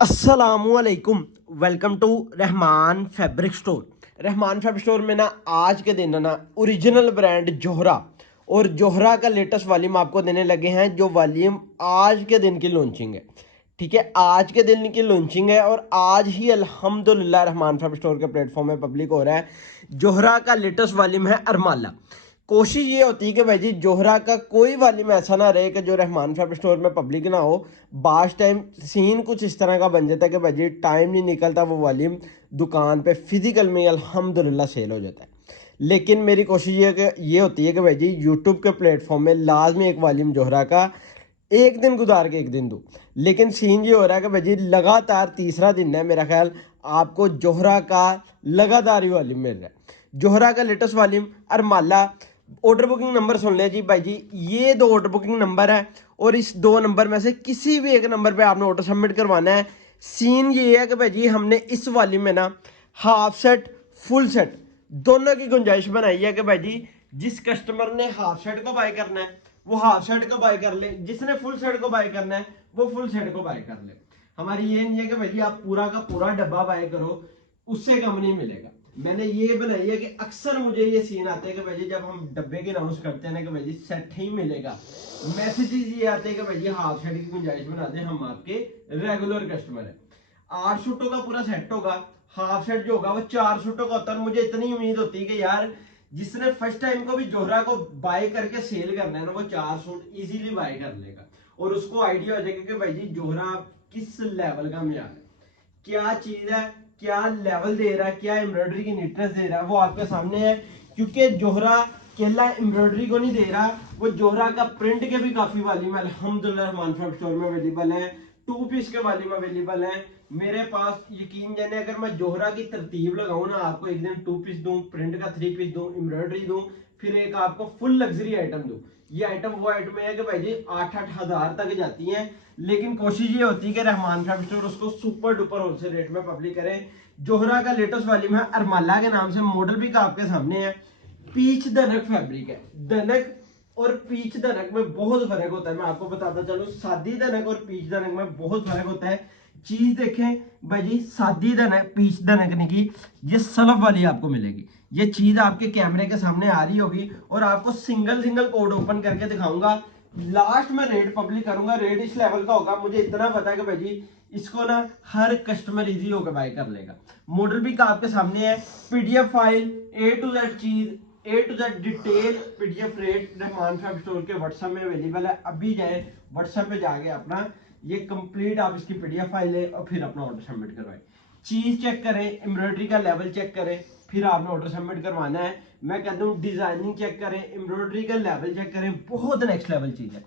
अस्सलामुअलैकुम। Welcome to Rahman fabric store. Rahman fabric store में ना आज के दिन ना ओरिजिनल ब्रांड जोहरा और जोहरा का लेटेस्ट वॉल्यूम आपको देने लगे हैं। जो वॉल्यूम आज के दिन की लॉन्चिंग है, ठीक है, आज के दिन की लॉन्चिंग है और आज ही अल्हम्दुलिल्लाह रहमान फैब्रिक स्टोर के प्लेटफॉर्म में पब्लिक हो रहा है। जोहरा का लेटेस्ट वॉल्यूम है अरमाला। कोशिश ये होती है कि भाई जी जोहरा का कोई वॉल्यूम ऐसा ना रहे कि जो रहमान फैब्रिक स्टोर में पब्लिक ना हो। बास टाइम सीन कुछ इस तरह का बन जाता है कि भाई जी टाइम नहीं निकलता, वो वॉल्यूम दुकान पे फिजिकल में अल्हम्दुलिल्लाह सेल हो जाता है। लेकिन मेरी कोशिश ये होती है कि भाई जी यूट्यूब के प्लेटफॉर्म में लाजमी एक वॉल्यूम जोहरा का एक दिन गुजार के एक दिन दूँ। लेकिन सीन ये हो रहा है कि भाई जी लगातार तीसरा दिन है मेरा ख्याल आपको जोहरा का लगातार ही वॉल्यूम मिल रहा है। जोहरा का लेटेस्ट वॉल्यूम अरमाला। ऑर्डर बुकिंग नंबर सुन लें जी भाई जी, ये दो ऑर्डर बुकिंग नंबर है और इस दो नंबर में से किसी भी एक नंबर पे आपने ऑर्डर सबमिट करवाना है। सीन ये है कि भाई जी हमने इस वाली में ना हाफ सेट फुल सेट दोनों की गुंजाइश बनाई है कि भाई जी जिस कस्टमर ने हाफ सेट को बाय करना है वो हाफ सेट को बाय कर ले, जिसने फुल सेट को बाय करना है वो फुल सेट को बाय कर ले। हमारी ये नहीं है कि भाई जी आप पूरा का पूरा डब्बा बाय करो, उससे कम नहीं मिलेगा। मैंने ये बनाई है कि अक्सर मुझे ये सीन आते हैं कि भाई जब हम डब्बे के अनाउंस करते हैं ना कि भाई सेट ही मिलेगा, मैसेजेस ये आते हैं कि भाई हाफ सेट की गुंजाइश बना दे, हम आपके रेगुलर कस्टमर है। 8 सूटों का पूरा सेट होगा, हाफ सेट जो होगा वो 4 सूटों का होता है। मुझे इतनी उम्मीद होती है कि यार जिसने फर्स्ट टाइम को भी जोहरा को बाय करके सेल करना है ना वो 4 सूट इजीली बाय कर लेगा और उसको आइडिया हो जाएगा कि भाई जी जोहरा किस लेवल का म्यार है, क्या चीज है, क्या लेवल दे रहा है, क्या एम्ब्रॉयडरी की नीटनेस दे रहा है, वो आपके सामने है। क्योंकि जोहरा केला एम्ब्रॉयडरी को नहीं दे रहा, वो जोहरा का प्रिंट के भी काफी वॉल्यूम अल्हम्दुलिल्लाह रहमान फैब्रिक स्टोर में अवेलेबल है। 2 पीस के वॉल्यूम अवेलेबल है मेरे पास। यकीन जाने अगर मैं जोहरा की तरतीब लगाऊं ना, आपको एक दिन 2 पीस दूं, प्रिंट का 3 पीस दूं, एम्ब्रॉयडरी दूं, फिर एक आपको फुल लग्जरी आइटम दूं, ये आइटम वो आइटम है कि भाई जी 8-8 हजार तक जाती हैं। लेकिन कोशिश ये होती है कि रहमान फैब्रिक स्टोर उसको सुपर डुपर होलसेल रेट में पब्लिक करें। जोहरा का लेटेस्ट वॉल्यूम है अरमाला के नाम से, मॉडल भी आपके सामने है। पीच धनक फैब्रिक है। धनक और पीच धनक में बहुत फर्क होता है, मैं आपको बताता चलूं। सादी धनक और पीच धनक में बहुत फर्क होता है। चीज देखें भाई जी, सादी धनक पीच धनक नहीं की, ये सलफ वाली आपको मिलेगी। ये चीज आपके कैमरे के सामने आ रही होगी और आपको सिंगल सिंगल कोड ओपन करके दिखाऊंगा। लास्ट में रेट पब्लिक करूंगा, रेट इस लेवल का होगा, मुझे इतना पता है कि भाई जी इसको ना हर कस्टमर इजी होकर बाय कर लेगा। मॉडल भी का आपके सामने है, PDF file A to Z चीज, A to Z detail PDF rate Rahman fabric store के व्हाट्सएप में अवेलेबल है। अभी जाए व्हाट्सएप पे जाके अपना ये कंप्लीट आप इसकी पीडीएफ फाइल ले और फिर अपना ऑर्डर सबमिट करवाएं। चीज चेक करें, एम्ब्रॉयडरी का लेवल चेक करें, फिर आपने ऑर्डर सबमिट करवाना है। मैं कहता हूँ डिजाइनिंग चेक करें, एम्ब्रॉयडरी का लेवल चेक करें, बहुत नेक्स्ट लेवल चीज है।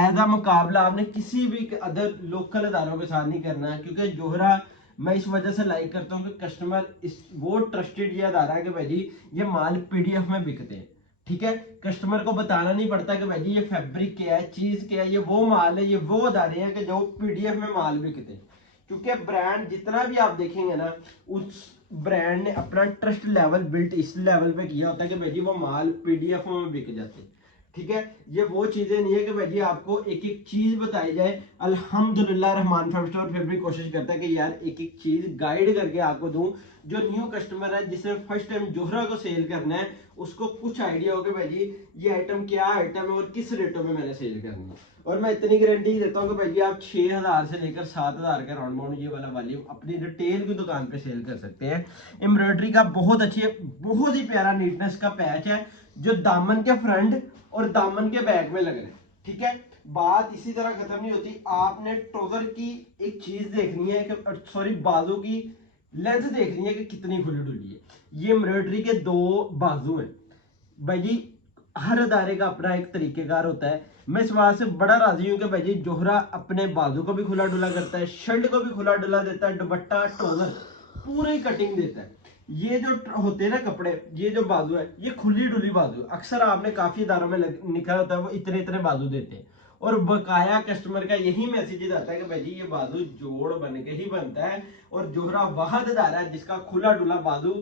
एज आ मुकाबला आपने किसी भी अदर लोकल अदारों के साथ नहीं करना है, क्योंकि जोहरा मैं इस वजह से लाइक करता हूँ कि कस्टमर इस वो ट्रस्टेड ये अदारा है कि भाई जी ये माल पीडीएफ में बिकते हैं। ठीक है, कस्टमर को बताना नहीं पड़ता कि भाई जी ये फैब्रिक क्या है, चीज क्या है, ये वो माल है, ये वो अदारे हैं कि जो पीडीएफ में माल बिकते हैं। क्योंकि ब्रांड जितना भी आप देखेंगे ना, उस ब्रांड ने अपना ट्रस्ट लेवल बिल्ट इस लेवल पे किया होता है कि भाई जी वो माल पीडीएफ में बिक जाते हैं। ठीक है, ये वो चीजें नहीं है कि भाई जी आपको एक एक चीज बताई जाए। अल्हम्दुलिल्लाह रहमान फैब्रिक स्टोर फिर भी कोशिश करता है कि यार एक एक चीज गाइड करके आपको दूं। जो न्यू कस्टमर है जिसने फर्स्ट टाइम जोहरा को सेल करना है, उसको कुछ आइडिया हो कि भाई जी ये आइटम क्या आइटम है और किस रेटों में मैंने सेल करनी है। और मैं इतनी गारंटी देता हूँ कि भाई जी आप 6000 से लेकर 7000 के राउंड बाउंड ये वाला वॉल्यूम अपनी रिटेल की दुकान पे सेल कर सकते हैं। एम्ब्रॉयडरी का बहुत अच्छी है, बहुत ही प्यारा नीटनेस का पैच है जो दामन के फ्रंट और दामन के बैक में लग रहे हैं। ठीक है, बात इसी तरह खत्म नहीं होती। आपने ट्राउजर की एक चीज देखनी है कि सॉरी बाजू की लेंथ देखनी है कि कितनी खुली डुली है। ये एम्ब्रॉयडरी के 2 बाजू हैं भाई जी, हर अदारे का अपना एक तरीकेकार होता है। मैं इस बात से बड़ा राजी हूं कि भाई जी जोहरा अपने बाजू को भी खुला डुला करता है, शर्ट को भी खुला डुला देता है, दुपट्टा ट्राउजर पूरी कटिंग देता है। ये जो होते हैं ना कपड़े, ये जो बाजू है ये खुली डुली बाजू है। अक्सर आपने काफी इदारों में निकला होता है वो इतने इतने बाजू देते हैं और बकाया कस्टमर का यही मैसेज आता है कि भाई जी ये बाजू जोड़ बन के ही बनता है और जोहरा वाहद अदारा है जिसका खुला डुला बाजू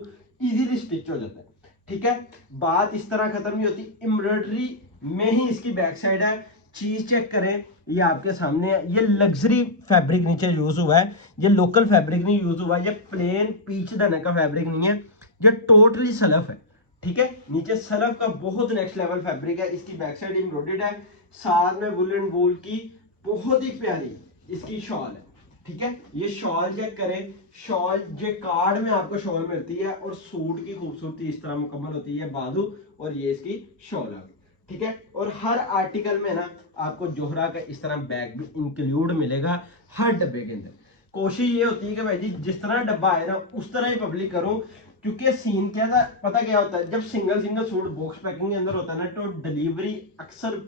इजीली स्टिच हो जाता है। ठीक है, बात इस तरह खत्म नहीं होती। एम्ब्रॉयडरी में ही इसकी बैक साइड है, चीज चेक करें, ये आपके सामने है। ये लग्जरी फैब्रिक नीचे यूज हुआ है, ये लोकल फैब्रिक नहीं यूज हुआ है, ये प्लेन पीच दने का फैब्रिक नहीं है, ये टोटली सलफ है। ठीक है, नीचे सलफ का बहुत नेक्स्ट लेवल फैब्रिक है। इसकी बैक साइड एम्ब्रॉयडर्ड है, साथ में वुलन वूल की बहुत ही प्यारी इसकी शॉल है। ठीक है, ये शॉल चेक करें, शॉल जो कार्ड में आपको शॉल मिलती है और सूट की खूबसूरती इस तरह मुकम्मल होती है, बाजू और ये इसकी शॉल आ गई। ठीक है, और हर आर्टिकल में ना आपको जोहरा का इस तरह बैग भी इंक्लूड मिलेगा हर डब्बे के अंदर। कोशिश ये होती है कि भाई जी जिस तरह डब्बा आए ना उस तरह ही पब्लिक करूं, क्योंकि सीन क्या था पता क्या होता है, जब single single suit box packing के अंदर होता है ना तो डिलीवरी अक्सर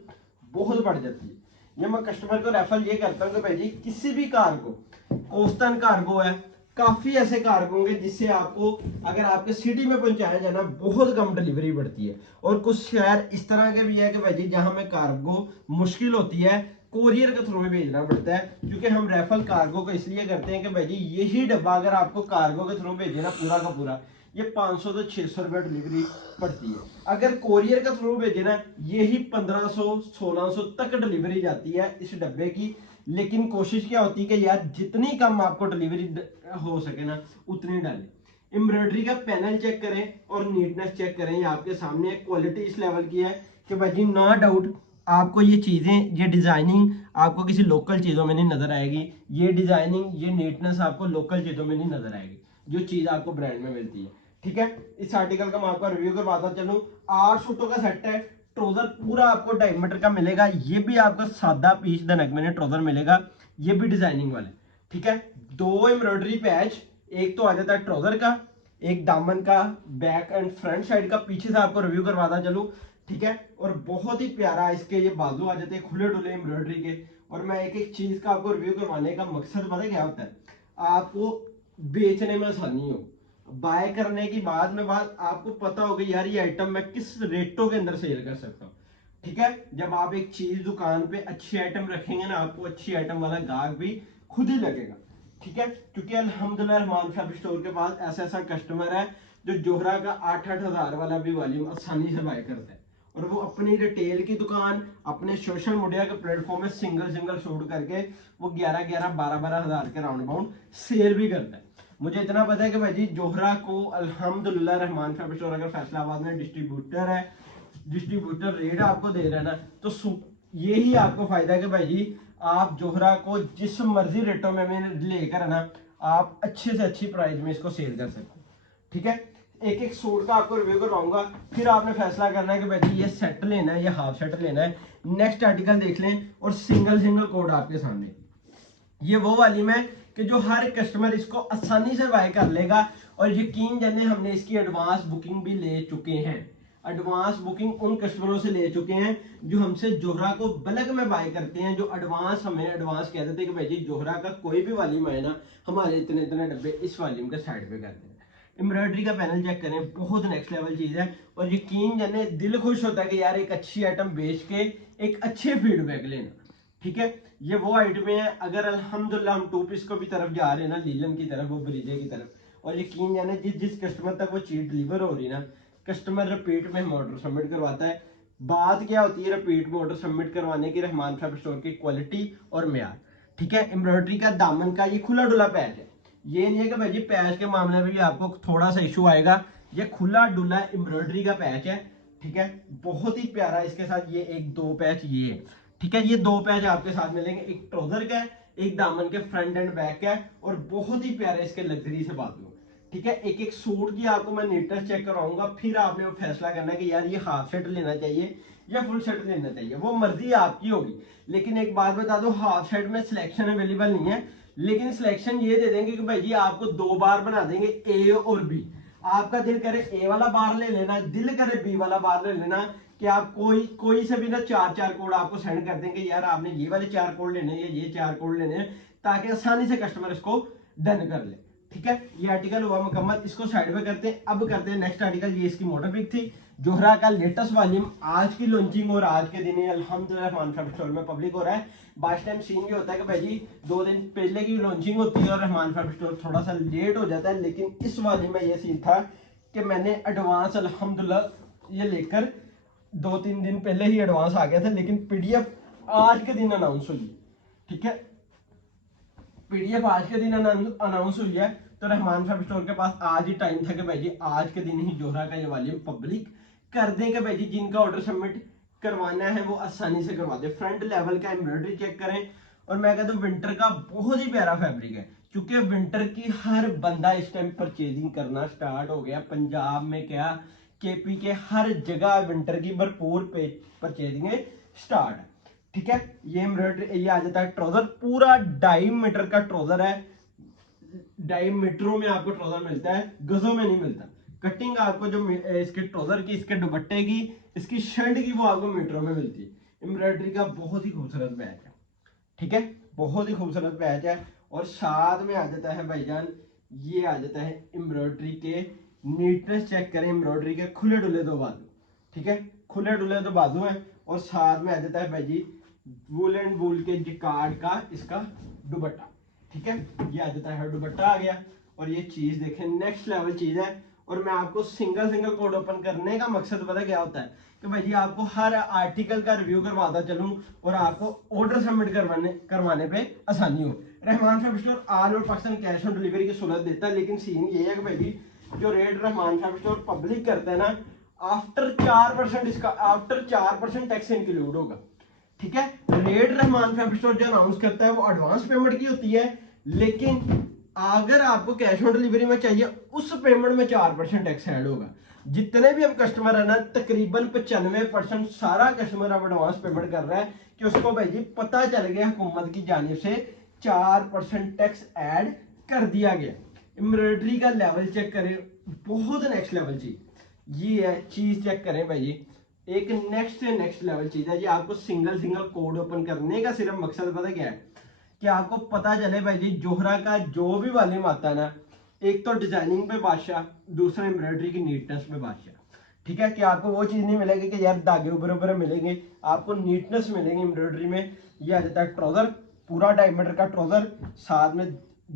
बहुत बढ़ जाती है। ये मैं कस्टमर को रेफर ये करता हूँ कि भाई जी किसी भी कार को, कोस्टन कार्गो है, काफी ऐसे कार्गो होंगे जिससे आपको अगर आपके सिटी में पहुंचाया जाए ना बहुत कम डिलीवरी पड़ती है। और कुछ शहर इस तरह के भी है कि भाई जी जहां में कार्गो मुश्किल होती है, कोरियर के थ्रू में भेजना पड़ता है। क्योंकि हम रेफर कार्गो को इसलिए करते हैं कि भाई जी यही डब्बा अगर आपको कार्गो के थ्रू भेजे ना पूरा का पूरा, ये 500 से 600 रुपये डिलीवरी पड़ती है। अगर कोरियर के थ्रू भेजे ना यही 1500 1600 तक डिलीवरी जाती है इस डब्बे की। लेकिन कोशिश क्या होती है कि यार जितनी कम आपको डिलीवरी हो सके ना उतनी डालें। एम्ब्रॉयडरी का पैनल चेक करें और नीटनेस चेक करें, ये आपके सामने क्वालिटी इस लेवल की है कि भाई नो डाउट आपको ये चीजें, ये डिजाइनिंग आपको किसी लोकल चीजों में नहीं नजर आएगी। ये डिजाइनिंग, ये नीटनेस आपको लोकल चीजों में नहीं नजर आएगी जो चीज आपको ब्रांड में मिलती है। ठीक है, इस आर्टिकल का मैं आपका रिव्यू करवाता चलूं। 8 सूटों का सेट है, ट्राउजर पूरा आपको 2.5 मीटर का मिलेगा। ये भी आपका सादा पीस द नेक में ट्राउजर मिलेगा, ये भी डिजाइनिंग वाला। ठीक है, 2 एम्ब्रॉयडरी पैच, एक तो आ जाता है ट्राउजर का, एक दामन का, बैक एंड फ्रंट साइड का। पीछे से आपको रिव्यू करवाता चलूं। ठीक है, और बहुत ही प्यारा इसके ये बाजू आ जाते हैं खुले डुले एम्ब्रॉयडरी के। और मैं एक एक चीज का आपको रिव्यू करवाने का मकसद पता क्या होता है, आपको बेचने में आसानी हो, बाय करने की बाद में बात आपको पता होगा यार ये आइटम मैं किस रेटों के अंदर सेल कर सकता हूँ। ठीक है, जब आप एक चीज दुकान पे अच्छी आइटम रखेंगे ना आपको अच्छी आइटम वाला ग्राहक भी खुद ही लगेगा। ठीक है, क्योंकि अल्हम्दुलिल्लाह रहमान फैब्रिक स्टोर के पास ऐसा ऐसा कस्टमर है जो जोहरा का 8-8 हजार वाला भी वॉल्यूम आसानी से बाय करता है और वो अपनी रिटेल की दुकान, अपने सोशल मीडिया के प्लेटफॉर्म में सिंगल सिंगल शूट करके वो 11-11 12-12 हजार के राउंड अबाउंड सेल भी करता है। मुझे इतना पता है कि भाई जी जोहरा को अल्हम्दुलिल्लाह रहमान फैब्रिक स्टोर अगर फैसलाबाद में डिस्ट्रीब्यूटर है, डिस्ट्रीब्यूटर रेट आपको दे रहा है ना, तो यही आपको फायदा है कि भाई जी आप जोहरा को जिस मर्जी रेटों में लेकर ना आप अच्छे से अच्छी प्राइस में इसको सेल कर सकते हो। ठीक है, एक एक सूट का आपको रिव्यू करवाऊंगा, फिर आपने फैसला करना है कि भाई ये सेट लेना है या हाफ सेट लेना है। नेक्स्ट आर्टिकल देख लें और सिंगल सिंगल कोड आपके सामने। ये वो वाली में कि जो हर कस्टमर इसको आसानी से बाय कर लेगा। और यकीन जाने हमने इसकी एडवांस बुकिंग भी ले चुके हैं, एडवांस बुकिंग उन कस्टमरों से ले चुके हैं जो हमसे जोहरा को बल्क में बाय करते हैं, जो एडवांस हमें एडवांस कह देते हैं कि भाई जी जोहरा का कोई भी वॉल्यूम है ना हमारे इतने इतने डब्बे इस वॉल्यूम के साइड पे कर दें। एम्ब्रॉयडरी का पैनल चेक करें, बहुत नेक्स्ट लेवल चीज है। और यकीन जाने दिल खुश होता है कि यार एक अच्छी आइटम बेच के एक अच्छे फीडबैक लेना। ठीक है, ये वो आइटमें हैं अगर अल्हम्दुलिल्लाह हम टू पीस को भी तरफ जा रहे हैं ना, लीलन की तरफ, वो ब्रिजे की तरफ, और यकीन जाने जिस जिस कस्टमर तक वो चीज डिलीवर हो रही है ना, कस्टमर रिपीट में हम ऑर्डर सबमिट करवाता है। बात क्या होती है रिपीट में ऑर्डर सबमिट करवाने की, रहमान फैब्रिक स्टोर की क्वालिटी और म्यार। ठीक है, एम्ब्रॉयडरी का दामन का ये खुला डुला पैच है, ये नहीं है कि भाई जी पैच के मामले में भी आपको थोड़ा सा इशू आएगा। ये खुला डुला एम्ब्रॉयडरी का पैच है। ठीक है, बहुत ही प्यारा इसके साथ ये एक दो पैच ये है। ठीक है, ये 2 पैच आपके साथ मिलेंगे, एक ट्राउजर का है, एक दामन के फ्रंट एंड बैक का है, और बहुत ही प्यारे इसके लग्जरी से बाजू। ठीक है, एक एक सूट की आपको मैं नीटनेस चेक कराऊंगा, फिर आपने वो फैसला करना है कि यार ये हाफ सेट लेना चाहिए या फुल सेट लेना चाहिए, वो मर्जी आपकी होगी। लेकिन एक बात बता दो, हाफ सेट में सिलेक्शन अवेलेबल नहीं है, लेकिन सिलेक्शन ये दे देंगे कि भाई जी आपको 2 बार बना देंगे, ए और बी। आपका दिल करे ए वाला बार ले लेना, दिल करे बी वाला बार ले लेना, कि आप कोई से भी ना 4-4 कोड आपको सेंड कर देंगे, यार आपने ये वाले 4 कोड लेने हैं, ये 4 कोड लेने हैं, ताकि आसानी से कस्टमर इसको डन कर ले। ठीक है, ये आर्टिकल हुआ मुकम्मल, इसको साइड पे करते हैं। अब करते हैं नेक्स्ट आर्टिकल, ये इसकी मोटर पिक थी, जोहरा का लेटेस्ट वॉल्यूम, आज की लॉन्चिंग और आज के दिन ही अल्हम्दुलिल्लाह रहमान फैब्रिक स्टोर में पब्लिक हो रहा है। बाइस टाइम सीन ये होता है कि भाई जी 2 दिन पहले की लॉन्चिंग होती है और रहमान फैब्रिक स्टोर थोड़ा सा लेट हो जाता है। लेकिन इस वॉल्यूम में ये सीन था कि मैंने एडवांस अल्हम्दुलिल्लाह ये लेकर 2-3 दिन पहले ही एडवांस आ गया था, लेकिन पीडीएफ आज के दिन अनाउंस हुई है, ठीक है, पीडीएफ आज के दिन अनाउंस हुई है। तो रहमान फैब स्टोर के पास आज ही टाइम था कि भाई जी आज के दिन ही जोहरा का ये वॉल्यूम पब्लिक कर दें कि भाई जी जिनका ऑर्डर सबमिट करवाना है वो आसानी से करवा दे। फ्रंट लेवल का एम्ब्रॉयडरी चेक करें, और मैं कहता हूँ विंटर का बहुत ही प्यारा फैब्रिक है, क्योंकि विंटर की हर बंदा इस टाइम परचेजिंग करना स्टार्ट हो गया। पंजाब में क्या, केपी के हर जगह विंटर की भरपूर परचेजिंग स्टार्ट है, ठीक है। ये एम्ब्रॉयडरी, ये आ जाता है ट्राउजर, पूरा 2.5 मीटर का ट्राउजर है। 2.5 मीटरों में आपको ट्राउजर मिलता है, गजों में नहीं मिलता। कटिंग आपको जो इसके ट्राउजर की, इसके दुपट्टे की, इसकी शर्ट की, वो आपको मीटरों में मिलती है। एम्ब्रॉयडरी का बहुत ही खूबसूरत बैच है, ठीक है, बहुत ही खूबसूरत बैच है। और साथ में आ जाता है भाईजान, ये आ जाता है एम्ब्रॉयडरी के नीटनेस चेक करें, एम्ब्रॉयडरी के खुले डुले दो बाजू, ठीक है, खुले डुले दो बाजू है। और साथ में आ जाता है भाई जी वूल एंड वूल के जिकार्ड का इसका दुपट्टा, ठीक है, ये आ जाता है दुपट्टा आ गया। और ये चीज देखें नेक्स्ट लेवल चीज है। और मैं आपको सिंगल कोड ओपन करने का मकसद पता क्या होता है कि भाई जी आपको हर आर्टिकल का रिव्यू करवाता चलूं और आपको ऑर्डर सबमिट करवाने पे आसानी हो। Rahman fab store all over Pakistan cash on delivery की सहूलत देता है, लेकिन सीन ये है कि भाई जी जो rate Rahman fab store public करता है ना, आफ्टर 4% इसका, आफ्टर 4% टैक्स इंक्लूड होगा, ठीक है। रेट रहमान फैब स्टोर जो अनाउंस करता है वो एडवांस पेमेंट की होती है, लेकिन अगर आपको कैश ऑन डिलीवरी में चाहिए उस पेमेंट में 4% टैक्स ऐड होगा। जितने भी अब कस्टमर है ना, तकरीबन 95% सारा कस्टमर अब एडवांस पेमेंट कर रहा है कि उसको भाई जी पता चल गया हुकूमत की जानिब से 4% टैक्स ऐड कर दिया गया। एम्ब्रॉयडरी का लेवल चेक करें, बहुत नेक्स्ट लेवल चीज ये है, चीज चेक करें भाई जी, एक नेक्स्ट से नेक्स्ट लेवल चीज है। ये आपको सिंगल कोड ओपन करने का सिर्फ मकसद पता क्या है कि आपको पता चले भाई जी जोहरा का जो भी वॉल्यूम आता है ना, एक तो डिजाइनिंग पे बादशाह, दूसरा एम्ब्रॉयडरी की नीटनेस पे बादशाह, ठीक है। कि आपको वो चीज नहीं मिलेगी कि यार धागे ऊपर ऊपर मिलेंगे, आपको नीटनेस मिलेगी एम्ब्रॉयडरी में। ये आ जाता है ट्राउजर, पूरा डायमीटर का ट्राउजर, साथ में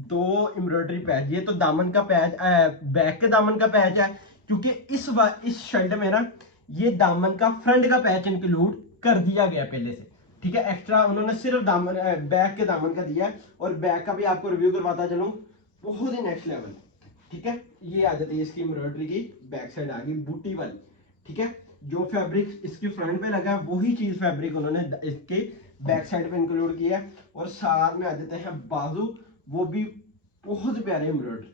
2 एम्ब्रॉयडरी पैच। ये तो दामन का पैच, बैक के दामन का पैच है, क्योंकि इस शर्ट में ना ये दामन का फ्रंट का पैच इंक्लूड कर दिया गया पहले से, ठीक है। एक्स्ट्रा उन्होंने सिर्फ दामन, बैक के दामन का दिया है। और बैक का भी आपको रिव्यू करवाता चलूं, बहुत ही नेक्स्ट लेवल, ठीक है। ये आ जाती है इसकी एम्ब्रॉयडरी की बैक साइड आ गई बूटी वाली, ठीक है। जो फैब्रिक इसकी फ्रंट पे लगा है वही चीज फैब्रिक उन्होंने इसके बैक साइड पे इंक्लूड किया है। और साथ में आ जाते हैं बाजू, वो भी बहुत प्यारे एम्ब्रॉयडरी,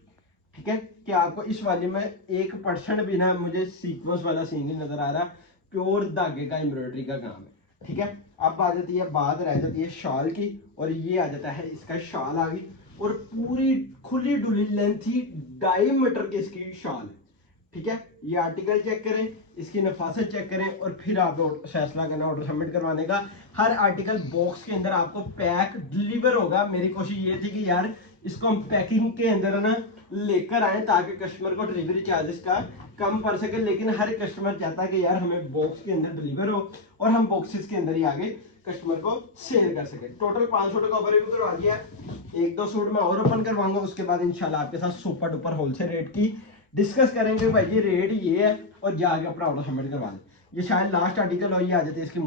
ठीक है। कि आपको इस वाले में 1% भी ना मुझे सीक्वेंस वाला सीन नहीं नजर आ रहा, प्योर धागे का एम्ब्रॉयडरी का काम है, ठीक है। अब आ जाती है, बात रह जाती है शाल की, और ये आ जाता है इसका शाल आ गई, और पूरी खुली डुली लेंथ ही 2.5 मीटर की इसकी शाल है, ठीक है। ये आर्टिकल चेक करें, इसकी नफासत चेक करें, और फिर आप फैसला करना ऑर्डर सबमिट करवाने का। हर आर्टिकल बॉक्स के अंदर आपको पैक डिलीवर होगा। मेरी कोशिश ये थी कि यार इसको हम पैकिंग के अंदर ना लेकर आए ताकि कस्टमर को डिलीवरी चार्जेस का कम पड़ सके, लेकिन हर कस्टमर चाहता है कि यार हमें बॉक्स के अंदर डिलीवर हो और हम बॉक्सेस के अंदर ही आगे कस्टमर को सेल कर सके। टोटल 5 सूट का ओवर रिव्यू करवा दिया, 1-2 सूट मैं और ओपन करवाऊंगा, उसके बाद इंशाल्लाह आपके साथ सुपर डुपर होलसेल रेट की डिस्कस करेंगे। भाई ये रेट ये है, और जाके अपना ऑर्डर सबमिट करवा दें। ये शायद लास्ट आर्टिकल हो, ये आ जाती है इसकी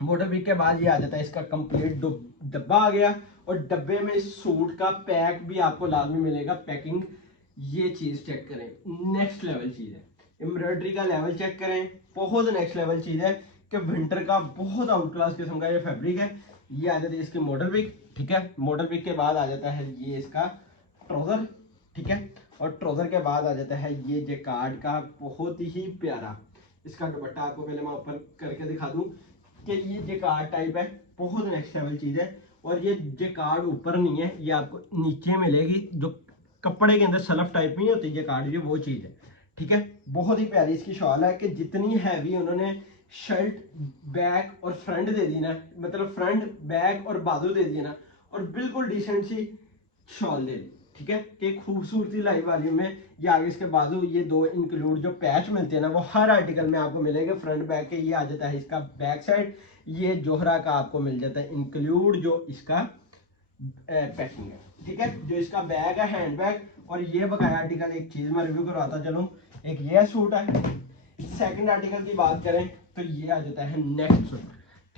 मोटर पिक के बाद ये आ जाता है इसका कंप्लीट डब्बा आ गया। और डब्बे में इस सूट का पैक भी आपको लाजमी मिलेगा, पैकिंग। ये चीज चेक करें, नेक्स्ट लेवल चीज है। एम्ब्रॉयडरी का लेवल चेक करें, बहुत नेक्स्ट लेवल चीज है कि विंटर का बहुत आउट क्लास किस्म का ये फैब्रिक है। ये आ जाती है इसकी मॉडल पिक, ठीक है। मॉडल पिक के बाद आ जाता है ये इसका ट्राउजर, ठीक है। और ट्राउजर के बाद आ जाता है ये जैकार्ड का बहुत ही प्यारा इसका दुपट्टा। आपको पहले मैं ओपन करके दिखा दूं कि ये जैकार्ड टाइप है, बहुत नेक्स्ट लेवल चीज है। और ये जैकार्ड ऊपर नहीं है, ये आपको नीचे मिलेगी, जो कपड़े के अंदर सलफ टाइप नहीं होती जैकार्ड, ये वो चीज है, ठीक है। बहुत ही प्यारी इसकी शॉल है कि जितनी हैवी उन्होंने शर्ट बैक और फ्रंट दे दी ना, मतलब फ्रंट बैक और बाजू दे दिए ना, और बिल्कुल डिसेंट सी शॉल दे दी, ठीक है। कि खूबसूरती लाई वाली में ये आगे इसके बाजू ये 2 इंक्लूड जो पैच मिलते हैं ना, वो हर आर्टिकल में आपको मिलेगा फ्रंट बैक के। ये आ जाता है इसका बैक साइड, ये जोहरा का आपको मिल जाता है इंक्लूड जो इसका पैकिंग है, ठीक है। जो इसका बैग है हैंड बैग। और ये बकाया आर्टिकल एक चीज मैं रिव्यू करवाता चलूं, एक ये सूट है। सेकंड आर्टिकल की बात करें तो ये आ जाता है नेक्स्ट सूट,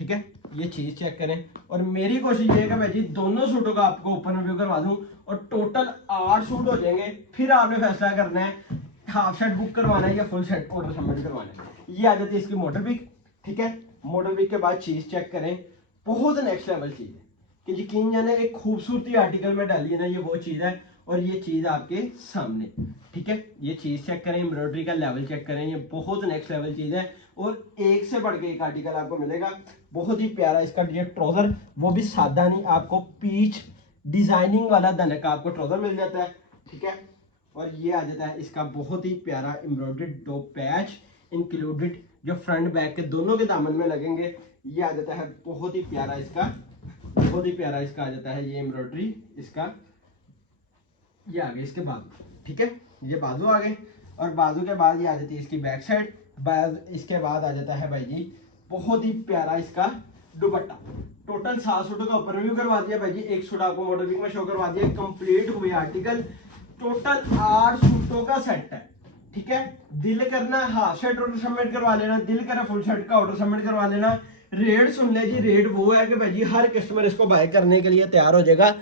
ठीक है, ये चीज चेक करें। और मेरी कोशिश ये है कि मैं जी दोनों सूटों का आपको ओपन रिव्यू करवा दूं और टोटल 8 सूट हो जाएंगे। फिर आपने फैसला करना है हाफ सेट बुक करवाना है या फुल सेट ऑर्डर सबमिट करवाना है। ये आ जाती है इसकी मॉडल पिक। ठीक है, मॉडल पिक के बाद चीज चेक करें, बहुत नेक्स्ट लेवल चीज है कि यकीन जाने एक खूबसूरती आर्टिकल में डाली है ना, ये वो चीज है। और ये चीज आपके सामने, ठीक है, ये चीज चेक करें, एम्ब्रॉयडरी का लेवल चेक करें, ये बहुत नेक्स्ट लेवल चीज है। और एक से बढ़ के एक आर्टिकल आपको मिलेगा, बहुत ही प्यारा इसका ये ट्राउजर, वो भी सादा नहीं, आपको पीच डिजाइनिंग वाला दनक का आपको ट्राउजर मिल जाता है। ठीक है, और ये आ जाता है इसका बहुत ही प्यारा एम्ब्रॉयडर्ड दो पैच इंक्लूडेड, जो फ्रंट बैक के दोनों के दामन में लगेंगे। ये आ जाता है बहुत ही प्यारा इसका, बहुत ही प्यारा इसका आ जाता है ये एम्ब्रॉयडरी इसका। ये आ गए इसके बाजू, ठीक है, ये बाजू आ गए। और बाजू के बाद ये आ जाती है इसकी बैक साइड। इसके बाद आ जाता है भाई जी बहुत ही प्यारा इसका दुपट्टा। टोटल 7 सूटों का ऊपर रिव्यू करवा दिया भाई जी, एक सूट आपको मॉडल पिक में शो करवा दिया, कंप्लीट हुए आर्टिकल। टोटल 8 सूटों का सेट है। ठीक है, दिल करना हाफ सेट ऑर्डर सबमिट करवा लेना, दिल करना फुल सेट का ऑर्डर सबमिट करवा लेना। रेट सुन ले जी, रेट वो है कि भाई जी हर कस्टमर इसको बाय करने के लिए तैयार हो जाएगा।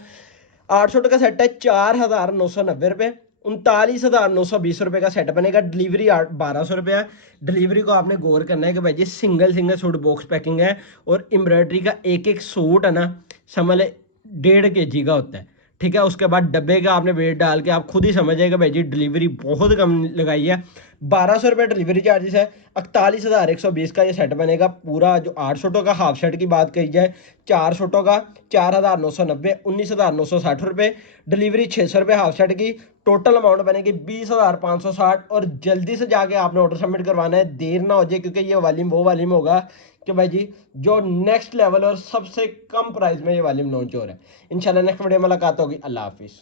800 का सेट है 4,990 रुपये, 39,920 का सेट बनेगा। डिलीवरी 1,200 रुपया। डिलीवरी को आपने गौर करना है कि भाई जी single single suit box packing है और एम्ब्रॉयडरी का एक एक सूट है ना, समझ 1.5 kg का होता है। ठीक है, उसके बाद डब्बे का आपने वेट डाल के आप खुद ही समझ जाएगा भाई जी डिलीवरी बहुत कम लगाई है। 1,200 रुपये डिलीवरी चार्जेस है। 41,120 का ये सेट बनेगा पूरा। जो 8 सूटों का हाफ सेट की बात करी जाए, 4 सूटों का 4,990, 19,960 रुपये। डिलीवरी 600 रुपये हाफ सेट की। टोटल अमाउंट बनेगी 20,560। और जल्दी से जाके आपने ऑर्डर सबमिट करवाना है, देर ना हो जाए, क्योंकि ये वाल्यूम वो वाल्यूम होगा कि भाई जी जो नेक्स्ट लेवल और सबसे कम प्राइस में ये वाल्यूम लॉन्च हो रहा है। इंशाल्लाह नेक्स्ट वीडियो में मुलाकात होगी। अल्लाह हाफिज़।